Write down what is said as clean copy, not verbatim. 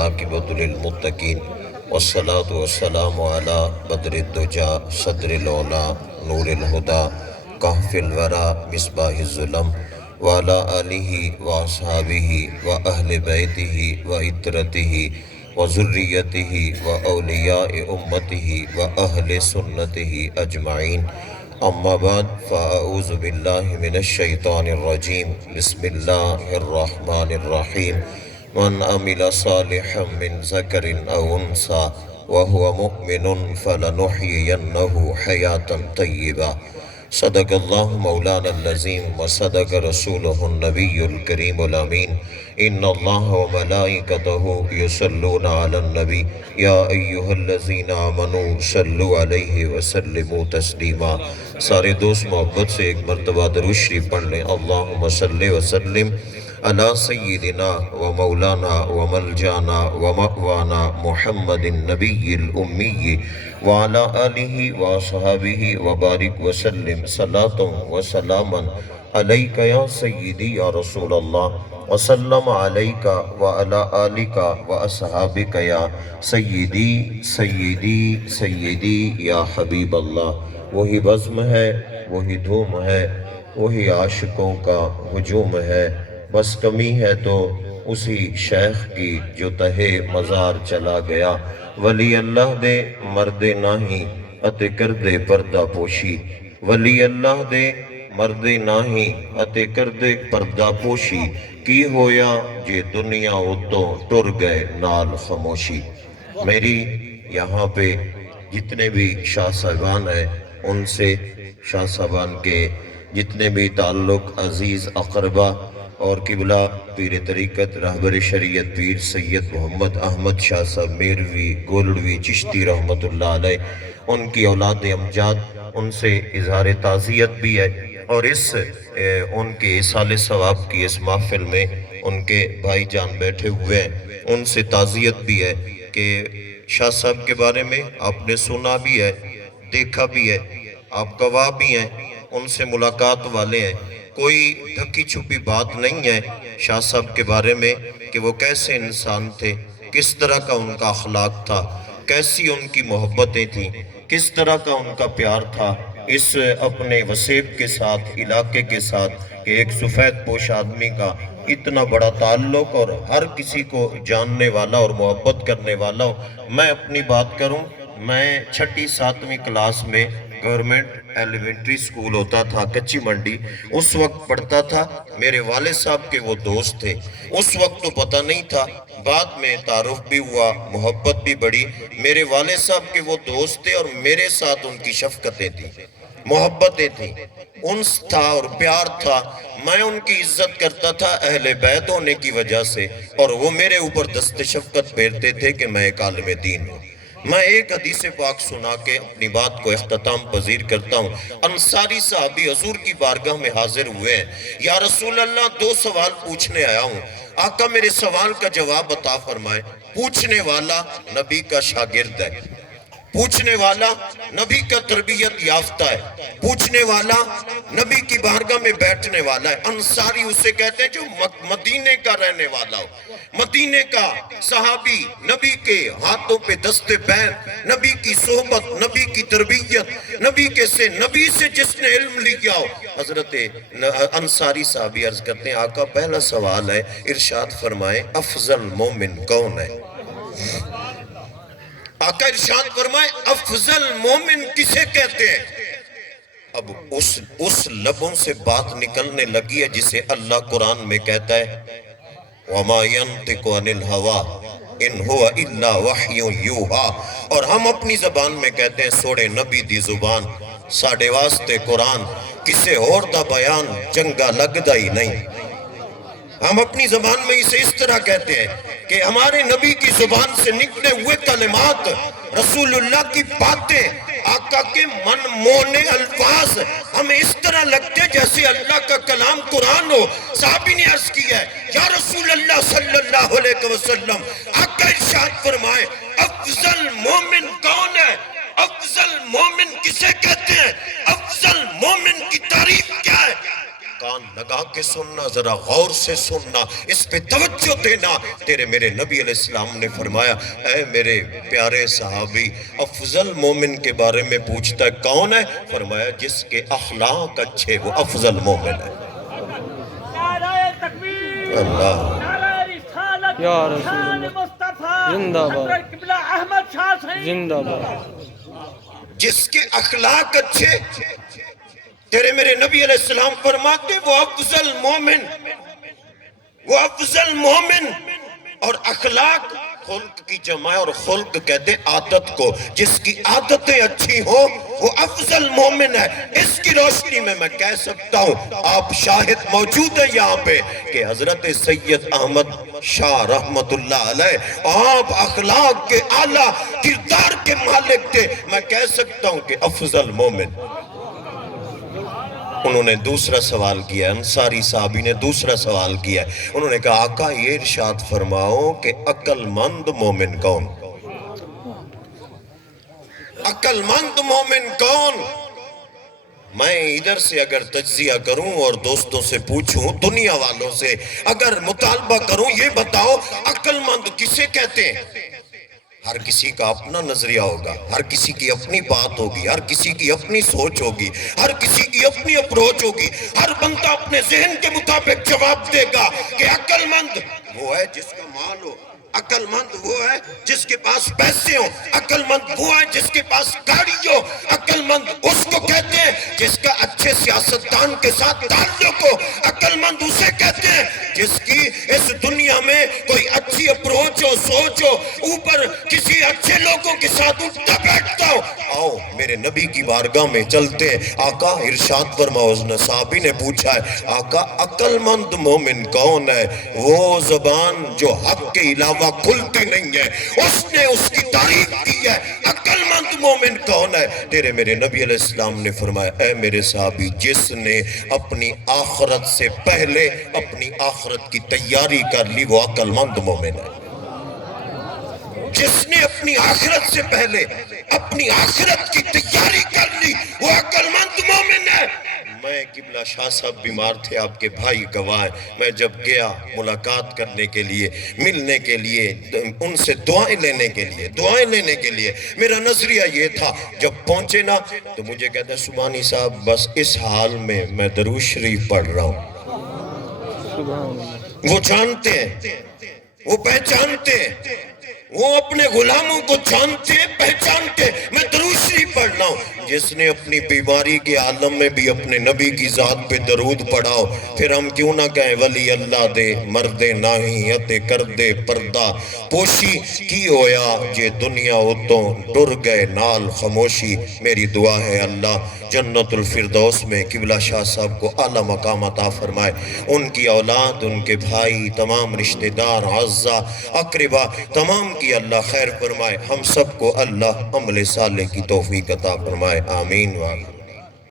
والعاقبۃ للمتقین والصلاة والسلام علی بدر الدجا صدر العلا نور الہدا کہف الورا مصباح الظلم وعلی آلہ واصحابہ واہل بیتہ وعترتہ وذریتہ واولیاء امتہ واہل سنتہ اجمعین اما بعد فاعوذ باللہ من الشیطان الرجیم بسم اللہ الرحمن الرحیم من عمل صالحا من ذکر او انثى وهو مؤمن فلنحيينه حیاتا طیبا صدق اللہ مولانا العظیم وصدق رسولہ النبی الکریم الامین ان اللہ وملائکتہ یصلون علی النبی یا ایہا الذین آمنوا صلوا علیہ وسلموا تسلیما۔ سارے دوست محبت سے ایک مرتبہ درود شریف پڑھ لیں۔ اللہم صلی وسلم علی سیدنا و مولانا و ملجانا و مأوانا محمد النبی الامی وعلی آلہ و صحابہ و بارک وسلم صلاة و سلاما علیک یا سیدی یا رسول اللہ وسلم علیک وعلی آلک و اصحابک یا سیدی سیدی سیدی یا حبیب اللہ۔ وہی بزم ہے، وہی دھوم ہے، وہی عاشقوں کا ہجوم ہے، بس کمی ہے تو اسی شیخ کی جو تہے مزار چلا گیا۔ ولی اللہ دے مرد ناہی اتے کردے پردہ پوشی، ولی اللہ دے مرد ناہی اتے کردے پردہ پوشی، کی ہویا جے دنیا اتوں ٹر گئے نال خاموشی۔ میری یہاں پہ جتنے بھی شاہ صاحبان ہیں ان سے، شاہ صاحبان کے جتنے بھی تعلق عزیز اقربا اور قبلہ پیر طریقت رہبر شریعت پیر سید محمد احمد شاہ صاحب میروی گولڑوی چشتی رحمت اللہ علیہ، ان کی اولاد امجاد، ان سے اظہار تعزیت بھی ہے، اور ان کے اصال ثواب کی اس محفل میں ان کے بھائی جان بیٹھے ہوئے ہیں، ان سے تعزیت بھی ہے کہ شاہ صاحب کے بارے میں آپ نے سنا بھی ہے، دیکھا بھی ہے، آپ گواہ بھی ہیں، ان سے ملاقات والے ہیں، کوئی ڈھکی چھپی بات نہیں ہے شاہ صاحب کے بارے میں کہ وہ کیسے انسان تھے، کس طرح کا ان کا اخلاق تھا، کیسی ان کی محبتیں تھیں، کس طرح کا ان کا پیار تھا اس اپنے وسیب کے ساتھ، علاقے کے ساتھ، کہ ایک سفید پوش آدمی کا اتنا بڑا تعلق اور ہر کسی کو جاننے والا اور محبت کرنے والا ہوں۔ میں اپنی بات کروں، میں 6 7ویں کلاس میں گورنمنٹ ایلیمنٹری سکول ہوتا تھا کچی منڈی، اس وقت پڑھتا تھا، میرے والد صاحب کے وہ دوست تھے، اس وقت تو پتہ نہیں تھا، بعد میں تعارف بھی ہوا، محبت بھی بڑھی، میرے والد صاحب کے وہ دوست تھے اور میرے ساتھ ان کی شفقتیں تھیں، محبتیں تھیں، انس تھا اور پیار تھا، میں ان کی عزت کرتا تھا اہل بیت ہونے کی وجہ سے، اور وہ میرے اوپر دست شفقت پھیرتے تھے کہ میں ایک عالم دین ہوں۔ میں ایک حدیث پاک سنا کے اپنی بات کو اختتام پذیر کرتا ہوں۔ انصاری صحابی حضور کی بارگاہ میں حاضر ہوئے ہیں، یا رسول اللہ 2 سوال پوچھنے آیا ہوں، آقا میرے سوال کا جواب عطا فرمائے۔ پوچھنے والا نبی کا شاگرد ہے، پوچھنے والا نبی کا تربیت یافتہ ہے، پوچھنے والا نبی کی بارگاہ میں بیٹھنے والا ہے۔ انصاری اسے کہتے ہیں جو مدینے کا رہنے والا ہو، مدینے کا صحابی، نبی کے ہاتھوں پہ دست پیر، نبی کی صحبت، نبی کی تربیت، نبی سے جس نے علم لیا ہو۔ حضرت انصاری صحابی عرض کرتے ہیں آقا پہلا سوال ہے، ارشاد فرمائیں افضل مومن کون ہے؟ آقا ارشاد فرمائے افضل مومن کسے کہتے ہیں؟ اب اس لبوں سے بات نکلنے لگی ہے جسے اللہ قرآن میں کہتا ہے وَمَا يَنْتِقُ عَنِ الْهَوَىٰ إِنْ هُوَ إِلَّا وَحْيٌ يُوحَىٰ، اور ہم اپنی زبان میں کہتے ہیں سوڑے نبی دی زبان ساڑے واسطے قرآن، کسے اور دا بیان چنگا لگدا ہی نہیں۔ ہم اپنی زبان میں اسے اس طرح کہتے ہیں کہ ہمارے نبی کی زبان سے نکلے ہوئے کلمات، رسول اللہ کی باتیں، آقا کے من مونے الفاظ ہمیں اس طرح لگتے جیسے اللہ کا کلام قرآن ہو۔ صحابی نے عرض کیا ہے یا رسول اللہ صلی اللہ علیہ وسلم، آقا ارشاد فرمائے افضل مومن کون ہے؟ افضل مومن کسے کہتے ہیں؟ افضل مومن کی تعریف کیا ہے؟ کان لگا لگا کے سننا، ذرا غور سے سننا، اس پہ توجہ دینا۔ تیرے میرے نبی علیہ السلام نے فرمایا، اے میرے پیارے صحابی، افضل مومن کے بارے میں پوچھتا ہے کون ہے؟ فرمایا جس کے اخلاق اچھے وہ افضل مومن ہے۔ نعرہ تکبیر، اللہ نعرہ رسالت، یا رسول شان اللہ، مصطفیٰ، زندہ باد، حضرت قبلہ احمد شاہ صحیح زندہ باد۔ جس کے اخلاق اچھے، تیرے میرے نبی علیہ السلام فرماتے وہ افضل مومن، وہ افضل مومن۔ اور اخلاق خلق کی جمع ہے، اور خلق کہتے عادت کو، جس کی عادتیں اچھی ہوں وہ افضل مومن ہے۔ اس کی روشنی میں کہہ سکتا ہوں، آپ شاہد موجود ہیں یہاں پہ کہ حضرت سید احمد شاہ رحمت اللہ علیہ آپ اخلاق کے اعلیٰ کردار کے مالک تھے، میں کہہ سکتا ہوں کہ افضل مومن۔ انہوں نے دوسرا سوال کیا ہے، انصاری صحابی نے دوسرا سوال کیا ہے، انہوں نے کہا آقا یہ ارشاد فرماؤ کہ عقل مند مومن کون؟ عقل مند مومن کون؟ میں ادھر سے اگر تجزیہ کروں اور دوستوں سے پوچھوں، دنیا والوں سے اگر مطالبہ کروں، یہ بتاؤ عقل مند کسے کہتے ہیں؟ ہر کسی کا اپنا نظریہ ہوگا، ہر کسی کی اپنی بات ہوگی، ہر کسی کی اپنی سوچ ہوگی، ہر کسی کی اپنی اپروچ ہوگی، ہر بندہ اپنے ذہن کے مطابق جواب دے گا کہ عقل مند وہ ہے جس کا مال ہو، عقل مند وہ ہے جس کے پاس پیسے ہوں، عقل مند وہ ہے جس کے پاس گاڑی ہو، عقل مند اس کو کہتے ہیں جس کا اچھے سیاستدان کے ساتھ تعلق ہو، عقل مند اسے کہتے ہیں جس کی اس دنیا میں کوئی اچھی اپروچ ہو، سوچ ہو، اوپر کسی اچھے لوگوں کے ساتھ اٹھتا بیٹھتا ہو۔ آؤ میرے نبی کی بارگاہ میں چلتے ہیں، آقا ارشاد فرماؤ۔ اس نے صحابی نے پوچھا ہے آقا عقل مند مومن کون ہے؟ وہ زبان جو حق کے علاوہ کھلتی نہیں ہے، اس نے اس کی تعریف کی ہے۔ عقل مند مومن کون ہے؟ تیرے میرے نبی علیہ السلام نے فرمایا اے میرے صحابی، جس نے اپنی آخرت سے پہلے اپنی آخرت کی تیاری کر لی وہ عقل مند مومن ہے۔ جس نے اپنی آخرت سے پہلے اپنی آخرت کی تیاری کر لی وہ عقل مند مومن ہے۔ میں قبلہ شاہ صاحب بیمار تھے، آپ کے بھائی گواہ ہیں، میں جب گیا ملاقات کرنے کے لیے، ملنے کے لیے، ان سے دعائیں لینے کے لیے میرا نظریہ یہ تھا، جب پہنچے نا تو مجھے کہتا ہے سبحانی صاحب بس اس حال میں درود شریف پڑھ رہا ہوں۔ وہ جانتے ہیں، وہ پہچانتے ہیں، وہ اپنے غلاموں کو جانتے پہچانتے، میں درود شریف پڑھ رہا ہوں۔ جس نے اپنی بیماری کے عالم میں بھی اپنے نبی کی ذات پہ درود پڑھاؤ، پھر ہم کیوں نہ کہیں ولی اللہ دے مردے ناہی اتے کر دے پردہ پوشی کی ہویا جے دنیا اتوں ڈر گئے نال خاموشی۔ میری دعا ہے اللہ جنت الفردوس میں قبلہ شاہ صاحب کو اعلیٰ مقام عطا فرمائے، ان کی اولاد، ان کے بھائی، تمام رشتہ دار، اعزاء، اقربا، تمام کی اللہ خیر فرمائے، ہم سب کو اللہ عمل صالح کی توفیق عطا فرمائے، آمین وآمین۔